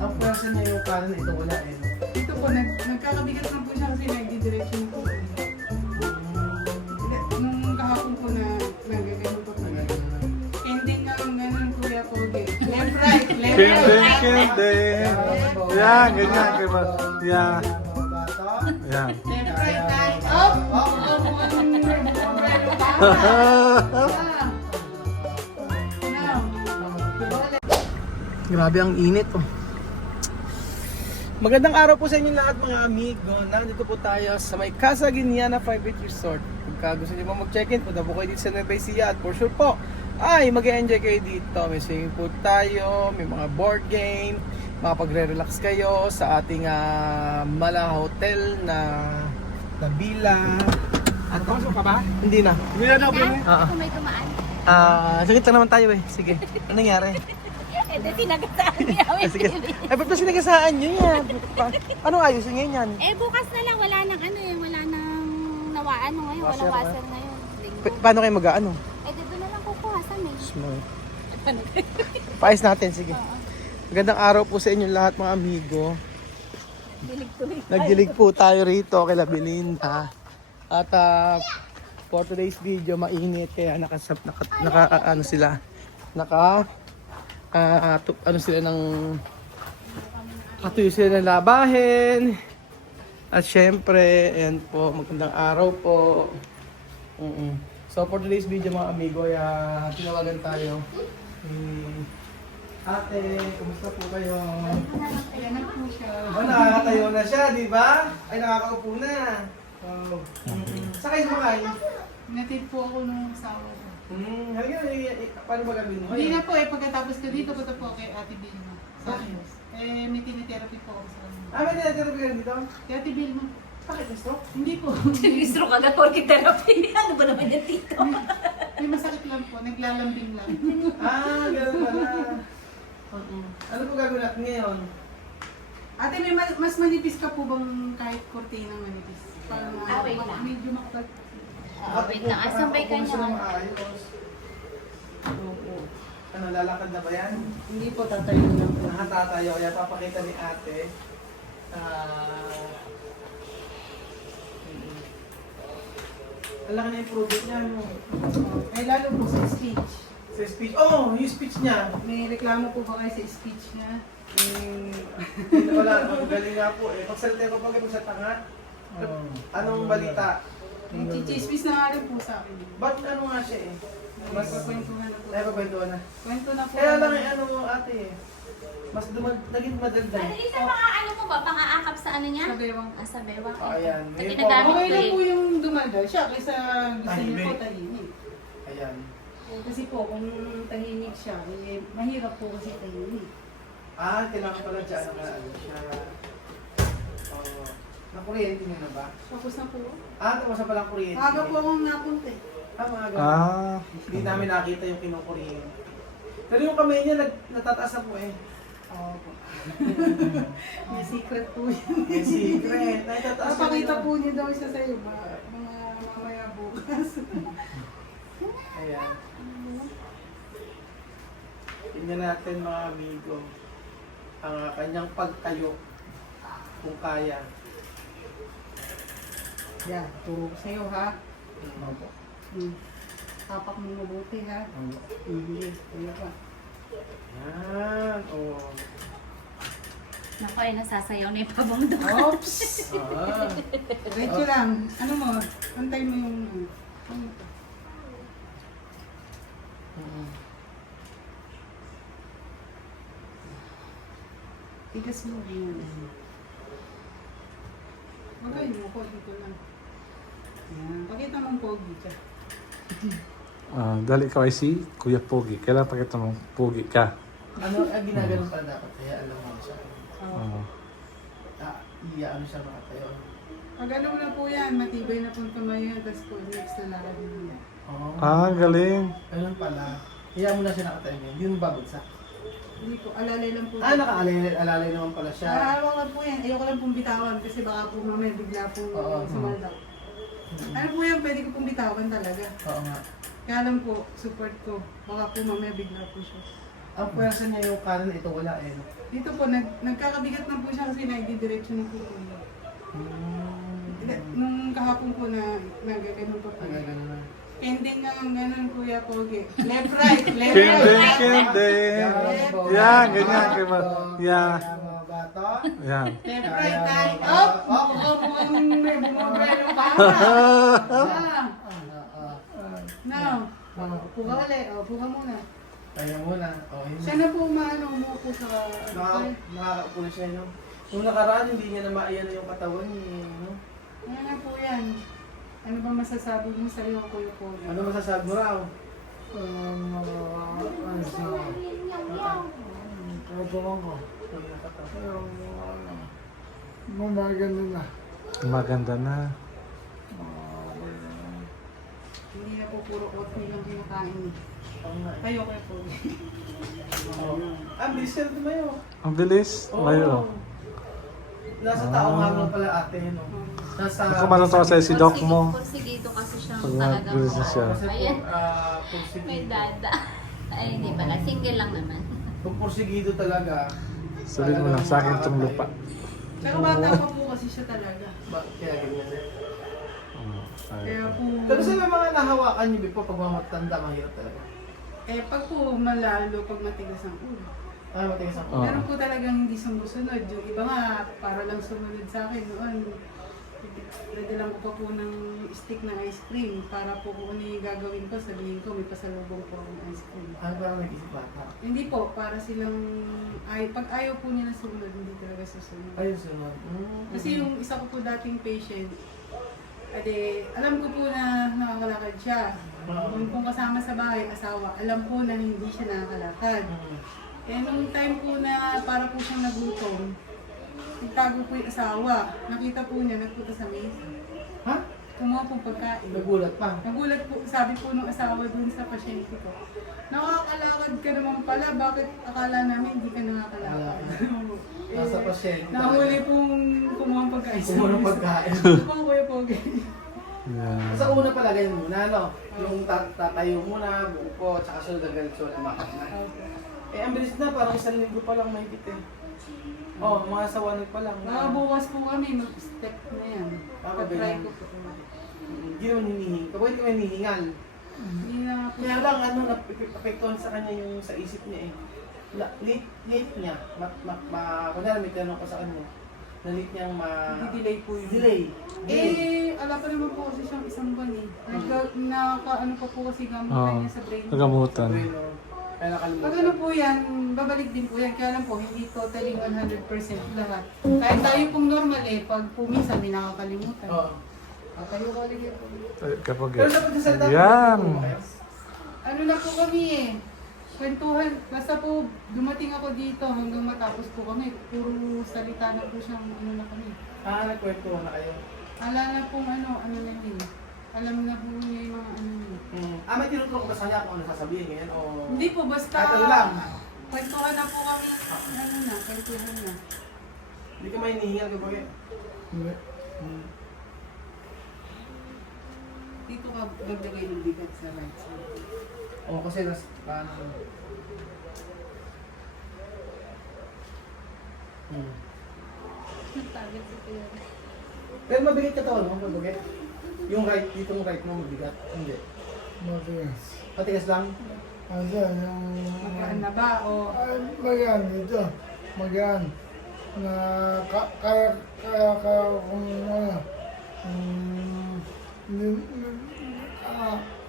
Ang pwersa niya yung kanan, ito wala eh. Ito po, nagkakabigat na po siya kasi nagdi-direction po. Nung kahapon po na nagagano po po. Ending ng ganun Kuya Pogi. Left right, left right. Kende. Yan, ganyan. Yan. Yan. Left right, right, up. Grabe ang init oh. Magandang araw po sa inyo lahat mga amigo. Nandito po tayo sa may Casa Guiniana Private Resort. Pagka gusto niyo po mag-check-in, punta po kayo dito sa Nueva Ecija at for sure po ay mag-enjoy kayo dito. May swimming pool tayo, may mga board game, makapagre-relax kayo sa ating Mala Hotel na Villa. At pasok ka ba? Hindi na. Hindi na daw pwede. Kung may tumaan. Saglit lang naman tayo eh. Sige. Anong nangyari? Eh, di sinagasaan niya. Sige. Eh, ba't ba sinagasaan nyo yan? Anong ayusin ngayon yan? Eh, bukas na lang. Wala nang ano eh. Wala nang nawaan ngayon. Washer, Walang washer ngayon. Paano kayo mag-ano? Eh, dito na lang kukuha sa may. Smart. Paayos natin, sige. Magandang araw po sa inyo lahat mga amigo. Nagdilig po tayo rito kay Belinda. At for today's video, mainit kaya ano sila katuyo sila ng labahin. At syempre, ayan po, magandang araw po. So for today's video mga amigo, tinawagan tayo. Ate, kumusta po kayo? Ayan na po siya. Nakakatayo na siya, di ba? Ay, nakakaupo na. Wow. Saan kayo sumakay? Natid po ako nung asawa ko. Paano ba gawin mo? Hindi na po eh, pagkatapos ko dito, punta po kay Ate Vilma. Sa akin. Eh, may tinitherapy po ako sa kanya. May tinatira ka dito? Kay Ate Vilma. Bakit gusto? Hindi po. Registro ka na porky therapy. Ano ba naman yan dito? May masakit lang po, naglalambing lang. Ganun pala. Ano po gagawin natin ngayon? Ate, may mas manipis ka po bang kahit kortina manipis? Para wait lang. medyo makapag... Wait lang. Asambay ka niya. Ano, lalakad na ba yan? Hindi po, tatayo lang po. Nakatatayo, kaya papakita ni ate. Ang laki na improvement niya. No? Eh, lalo po sa speech. Sa speech, yung speech niya. May reklamo po ba kayo sa speech niya? Wala, magaling nga po eh. Pagsalita ko pag sa tanga, anong balita? Chichismis na nga rin po sa akin. Ba't ano nga siya eh? Mas Kwentuhan na po. nakakapwentuhan na. Kwento na po. Kaya lang eh, ano mo ate eh. Mas naging madagdag. Ano isa mga ano mo ba? Pang-aakap sa ano niya? Sa bewang. Sa bewang. Ayan. Sa Ngayon ginagamit po, Okay ko lang eh. po yung dumalgal siya kaysa gusto niya po Tahimik. tahimik. Ayan. Kasi po, kung tahimik siya, eh, mahirap po kasi tahimik. Kailangan pala dyan ano siya. Nakuryente niyo na ba? Tapos na po. Tapos na palang kuryente. Aga po akong napunta eh. Maaga. Hindi namin nakita yung kinukuryente. Pero yung kamay niya natataas na po eh. Opo. May secret po yun. May secret. Natataas na Papakita yun. po niya daw siya sa'yo mga mamaya bukas. Ayan. Tingnan natin mga amigo ang kanyang pagtayo kung kaya. Yan, turo ko sa'yo ha. Tapak mo mabuti ha. Hindi, kaya pa. Yan. Naku ay nasasayaw na yung pabongdok. Oops! Ah. Diretso lang. Ano mo? Antay mo yung... Tigas mo. Magaling mo ko dito lang. Yan. Pakita mong pogi ka. Dali ka ay si Kuya Pogi. Kailan pakita mong Pogi ka? Ginaganon pa dapat kaya alam mo siya. Ano siya makatayo. Pag ano na po yan, matibay na pong kamay yan, tapos po next na lakad niya. Galing. Ganun pala. Kaya mo na siya nakatayo niya. Yun babagsak. Hindi po, alalay lang po. Nakaalalay naman pala siya. Nakakawang lang po yan. Ayoko lang pong bitawan kasi baka po mamaya bigla pong sumaldak. Ano po yan, pwede ko pong bitawan talaga. Oo nga. Kaya lang po, support ko. Baka po mamaya bigla po siya. Ang pwersa niya yung kanan, ito wala eh. No? Dito po, nagkakabigat na po siya kasi nagdidiretso ng po po. Nung kahapon po na nagagano po po. Ang gano'n na. Ending nga ang ganun, Kuya Pogi. Left, right, left, Kending, right. kending. Yan, ganyan. Yan. Mga bata. Yan. Left, right, right. Up! Mukhang may bumabay ng para. Now, upo ka ulit. Upo ka muna. Kaya muna. Oh, yun. Siya na po umupo sa... Nakakaupo na siya, no? Nung nakaraan, hindi niya na maiyan yung katawan niya, no? Ano na po yan? Ano ba masasabi mo sa iyo, Kuya Pogi? Ano masasabi mo raw? Maganda na. Hindi na po puro oatmeal lang kinakain niya. Kayo, Kuya Pogi. Ang bilis ka na tumayo. Ang bilis. Oo. Mayo. Nasa taong hanggang pala ate, no? Nasa... Ako malatawa sa'yo si Doc mo. Porsigido kasi siyang Pag talagang nag-release na siya. Kasi Ayan. porsigido. May dada. Ay, hindi pala. Single lang naman. Kung porsigido talaga, Sabihin mo lang sa akin itong lupa. Tsaka bata pa po kasi siya talaga. Kaya ganyan. Kaya po... Pero sa mga nahawakan niyo before, pag mamatanda, mahirap talaga. pag po malalo, pag matigas ang ulo. Ay, matigas ang Oo. Meron po talagang hindi sumusunod. Yung iba nga, para lang sumunod sa akin noon. Nadalang ko pa po ng stick ng ice cream para po kung ano yung gagawin ko, sabihin ko may pasalubong po akong ice cream. Ano ba ang nag-isip bata? Hindi po, para silang, pag ayaw po nila sumunod, hindi talaga susunod. Ayun, sunod. Kasi yung isa ko po dating patient, ade, alam ko po na nakakalakad siya. Yung pong kasama sa bahay, asawa, alam po na hindi siya nakakalakad. Eh, nung time po na para po siyang nagutom, nagtago po yung asawa. Nakita po niya, nagpunta sa mesa. Ha? Kumuha po pagkain. Nagulat pa. Nagulat po, sabi po nung asawa dun sa pasyente ko, nakakalakad ka naman pala, bakit akala namin hindi ka nakakalakad? Nasa pasyente. Nahuli pong kumuha ng pagkain. Kumuha ng pagkain. Ito po, Kuya Pogi. Yan. Sa una pala, ganyan muna, no? Yung tatayo muna, buko, tsaka sunod ang ganito na makakain. Eh, ang bilis na, parang isang linggo pa lang may eh. Oh, mga sawanag pa lang. Nakabukas po kami, mag-step na yan. Tama ba Pag-try yan? ko po. Hindi naman hinihingal. Kapag hindi ka hinihingal. Hindi na po. Kaya lang, ano, napektuhan sa kanya yung sa isip niya eh. Late niya. Kunyari may tanong ko sa kanya. Na late niyang Di-delay po yun. Delay. Eh, ala pa naman po kasi siyang isang buwan eh. Naka-ano pa po kasi gamutan niya sa brain. Nagamutan. Kaya nakalimutan. Pag ano po yan, babalik din po yan. Kaya lang po, hindi totally 100% lahat. Kahit tayo pong normal eh, pag po minsan may nakakalimutan. Oo. Tayo ko ulit po. Kapag Pero sa pagsasalita, yan. Ano na po kami eh. Kwentuhan, basta po dumating ako dito hanggang matapos po kami. Puro salita na po siyang ano na kami. Nagkwento na kayo. Ala na pong ano na yun. Alam na po niya yung mga ano niya. May tinuturo ko ba sa kanya kung ano sasabihin ngayon? O... Hindi po, basta Kahit ano lang. kwentuhan na po kami. Ano na, kwentuhan na. Hindi ka may hinihingal ka ba eh? Hindi. Dito ka maglagay ng bigat sa right side. Oo, kasi paano... Nagtagal si Kuya. Pero mabigat ka tawag mo, mabigat. Yung right, dito yung right mo mabigat. Hindi. Matigas. Patigas lang. Kasi yung... Magaan na ba? O Magaan ito. Magaan. Na kaya kung ano.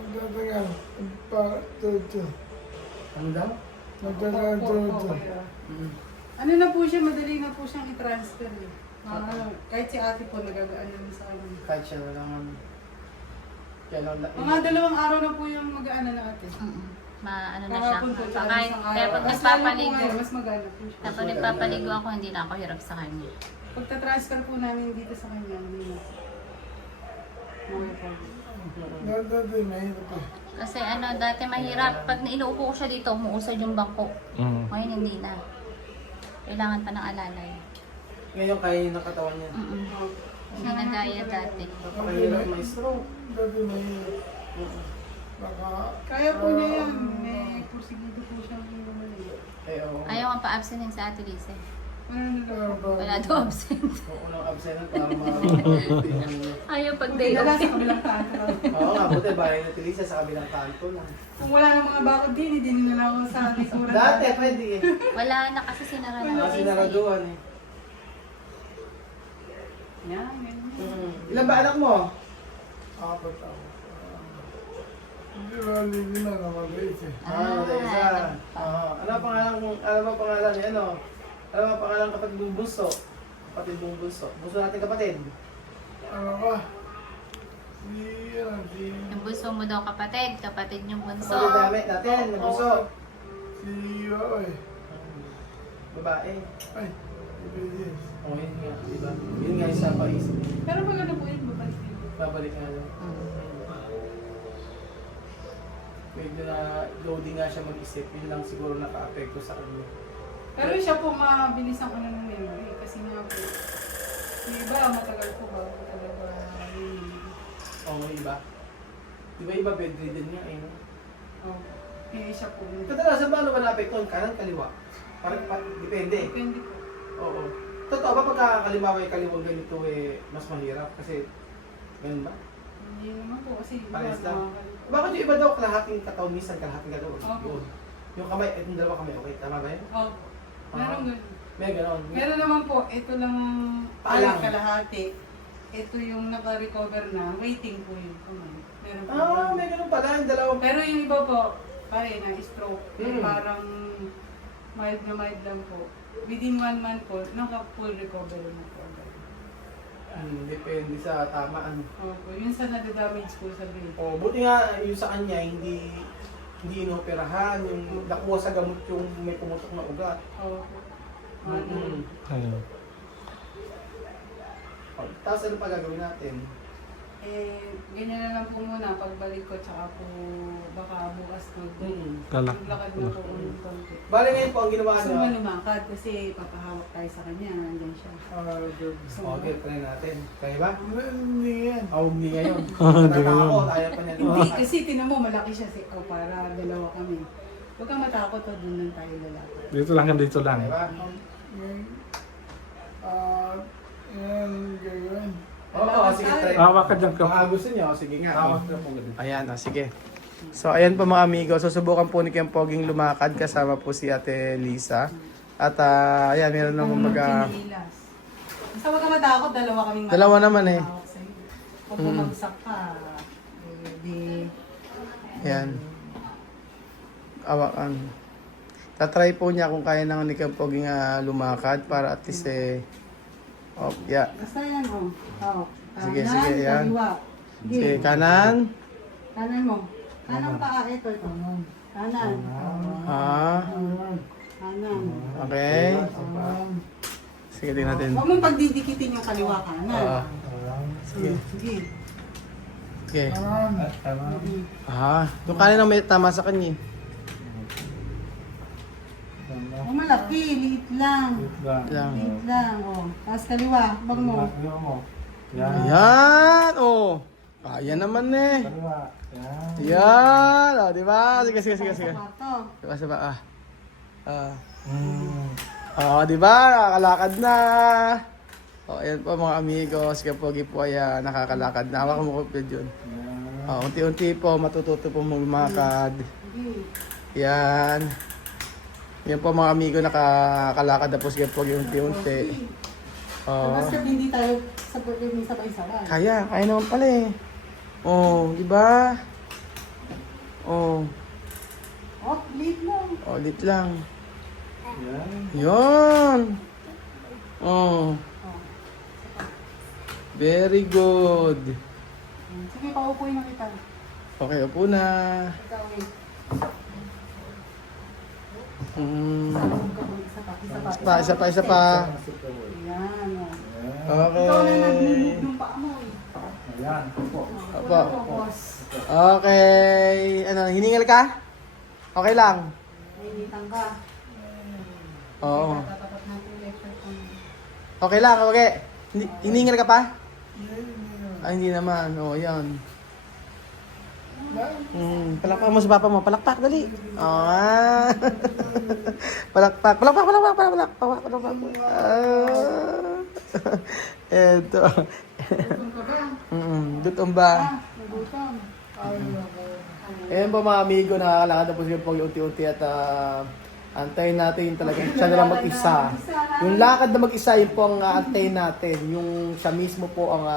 Magtatagal. Tuto. Ano daw? Magtatagal tuto. ano na po siya, madali na po siyang i-transfer eh. Kahit si ate po nagagaan namin sa kanya. Kahit siya walang... Kaya lang... Mga 2 araw na po yung mag-aano na ate. Ano na siya. Kahapon po, tsaka Kahit, isang kaya araw. pag Mas lalo po nagpapaligo, ngayon, mas magana po siya. kapag nagpapaligo ako, hindi na ako hirap sa kanya. Pagta-transfer po namin dito sa kanya, hindi na. Mga po. Dati mahirap eh. Kasi ano, dati mahirap. Pag inuupo ko siya dito, umuusad yung bangko. Ngayon hindi na. Kailangan pa ng alalay. Ngayon kaya yung nakatawan niya. Hindi na gaya dati. Napakahirap may stroke. Dati mahirap. Kaya po niya yan. May porsigido po siyang bumalik. Eh, oo. Ayaw nga pa-absent sa Ate Lisa. Ano na lang po? Wala daw absent. Oo, nang absent para Ayaw pag day Dala off. sa kabilang kanto. Oo nga, buti bahay na Tilisa sa kabilang kanto lang. Kung wala ng mga bakod din, hindi nila ako sa likuran. Dati, pwede eh. Wala na kasi sinara na. Kasi naraduan eh. Yan, ganyan. Ilan ba anak mo? Apat ako. Hindi ba na maliit eh. Wala isa. Ano ang pangalan mo? Ano ba pangalan niya? Ano? Ano ba pangalan kapatid mong bunso? Kapatid mong bunso. Bunso natin kapatid. Ano ba? Si Yung bunso mo daw kapatid yung bunso. Kapatid namin natin, na bunso. Si Oy. Babae. Ay, ibigis. Oo, yun nga. Diba? Yun nga isa pa isip. Pero pag ano po yun, babalik din. Babalik nga lang. Medyo na loading nga siya mag-isip. Yun lang siguro naka-apekto sa kanya. Pero siya po mabilis ang ano ng memory. Kasi nga po, yung iba matagal po bago talaga Oo, iba. Diba iba bedridden nga eh. No? Oh, kaya siya po. Kadalasan ba ano ba naapektuhan? Kanan, kaliwa? Parang depende. Depende po. Oo. Totoo ba pagkakalimawa yung kaliwang ganito eh mas mahirap? Kasi ganun ba? Hindi naman po kasi iba Parehas lang. mga Bakit yung iba daw kalahating katawan, minsan kalahating katawan? Opo. Yun. Yung kamay, itong dalawa kamay, okay? Tama ba yun? Oh, meron ganun. May ganon. Meron naman po, ito lang Paalang. kalahati. Ito yung naka-recover na, waiting po yung kamay. Meron po. May ganon pala, yung dalawang... Pero yung iba po, pare na stroke, Mm. parang mild na mild lang po. Within 1 month po, naka-full recovery na po. Depende sa tama. Opo, yun sa nadadamage po sa brain. Oh, buti nga yung sa kanya, hindi inoperahan, yung nakuha sa gamot yung may pumutok na ugat. Opo. Mm-hmm. Ayun. Tapos ano pa gagawin natin? Ganyan na lang po muna, pagbalik ko, tsaka po baka bukas Galak. maglakad na po ng konti. Bale ngayon po ang ginawa Gusto niyo. mo lumakad kasi papahawak tayo sa kanya, nandiyan siya. Good. Okay, try natin. Kaya ba? Hindi yan. Hindi ngayon. Hindi Natatakot, ngayon. ayaw pa niya Hindi, lumakad. kasi tinan mo, malaki siya para dalawa kami. Huwag kang matakot, o doon lang tayo lalakad. Dito lang, dito lang. Kaya ba? Yan gagawin. Oo, sige, try. Hawak ka dyan ka. Kung gusto niyo, sige nga. Hawak ka po ganito. Ayan, sige. So, ayan po mga amigo. Susubukan po ni Kuya Poging lumakad kasama po si Ate Lisa. At ayan, meron naman Chinilas. Basta huwag kang matakot, dalawa kaming Dalawa naman eh. mahawak sa'yo. Pag bumagsak ka, di... Ayan. Awakan. Tatry po niya kung kaya naman ni Kuya Poging lumakad para at least yeah. Basta yan, oh. Oh. Sige, Kanan, sige, yan. kaliwa. Sige, kanan. Kanan mo. Kanan paa, ito. Kanan. Kanan. Okay. Sige, tingnan natin. Huwag mong pagdidikitin yung kaliwa kanan. Sige. Sige. Okay. Yung kanan ang may tama sa kanya. Huwag malaki, liit lang. Lang. Liit lang, oh. Tapos kaliwa, bag mo. Ayan, oh. Kaya naman eh. Ayan, oh, di ba? Sige, sige, sige, sige. Sapato. Diba, diba, di ba? Nakakalakad na. Oh, ayan po mga amigos. Kaya Pogi po ay nakakalakad na. Hawakan mo ko yun. Oh, unti-unti po, matututo po lumakad. Sige. Yan. Yan po mga amigo, nakakalakad na po si Pogi unti-unti. Oh. Basta hindi tayo sabay-sabay. Kaya naman pala eh. Oh, di ba? Oh, Oh, liit lang. ulit lang. Yan. Oh. Very good. Sige, paupuin na kita. Okay, upo na. Ikaw eh. Isa pa. Yan, oh. Okay. Ikaw na nag-move ng paa mo eh. Ayan. Opo. Boss. Okay. Ano, hiningal ka? Okay lang. Nainitan ka. Oo. Tatapat natin yung lecture ko. Okay lang, okay. Hiningal ka pa? Ay, hindi naman. Oo, yan. Palakpak mo si papa mo. Palakpak, dali. Ah. Palakpak. Eto. Gutom ka ba? Gutom ba? Nagutom. Ayan po mga amigo, nakakalakad na po sila po unti-unti at antayin natin talaga siya na lang mag-isa. Yung lakad na mag-isa, yun po ang antayin natin. Yung siya mismo po ang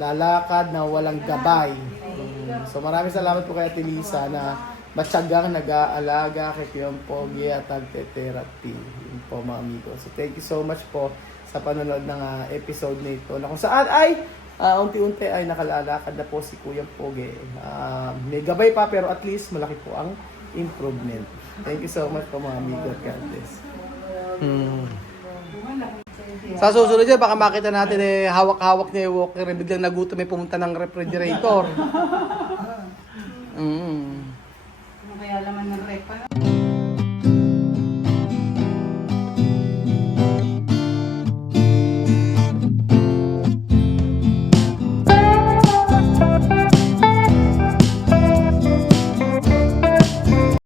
lalakad na walang gabay. So maraming salamat po kay Ate Lisa na matyagang nag-aalaga kay Kuya Pogi at therapy. Yun po mga amigo. So thank you so much po sa panonood ng episode nito na kung saan ay unti-unti ay nakalalakad na po si Kuya Pogi. May gabay pa pero at least malaki po ang improvement. Thank you so much po mga amigo at God bless. Sa susunod dyan, baka makita natin hawak-hawak niya yung walker, biglang nagutom may pumunta ng refrigerator. Ano kaya laman ng rep?